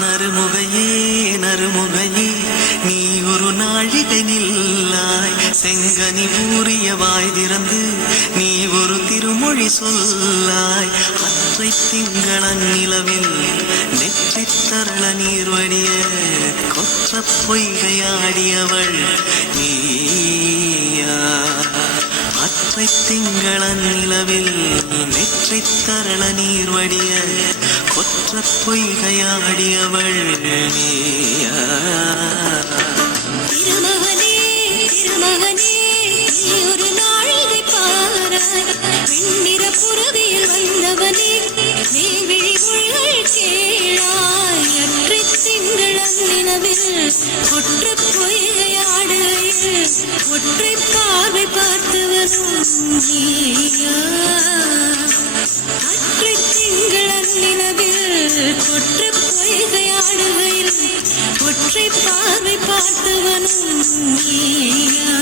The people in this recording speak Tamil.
நறுமுகையே நறுமுகையே நீ ஒரு நாழிகை நில்லாய் செங்கனி ஊறிய வாய் திறந்து நீ ஒரு திருமொழி சொல்லாய் அற்றை திங்களன் நிலவில் நெற்றி தரள நீர் வடிய கொற்ற பொய்கையாடியவள் நீயா அற்றை திங்களன் நிலவில் நெற்றி தரள நீர் வடிய கொற்ற பொய்கையாடியவள் நீயா திருமகனே திருமகனே நீ ஒரு நாழிகை பாராய் வெண்ணிற புறவியில் வந்தவனே நீ விழிமொழிகள் கேளாய் அற்றை திங்களன் நிலவில் கொற்ற பொய்கையாடுகையில் ஒற்றை பார்வை பார்த்தவனும் நீயா அற்றை திங்களன் நிலவில் கொற்ற பொய்கையாடுகையில் ஒற்றை பார்வை பார்த்தவனும் நீயா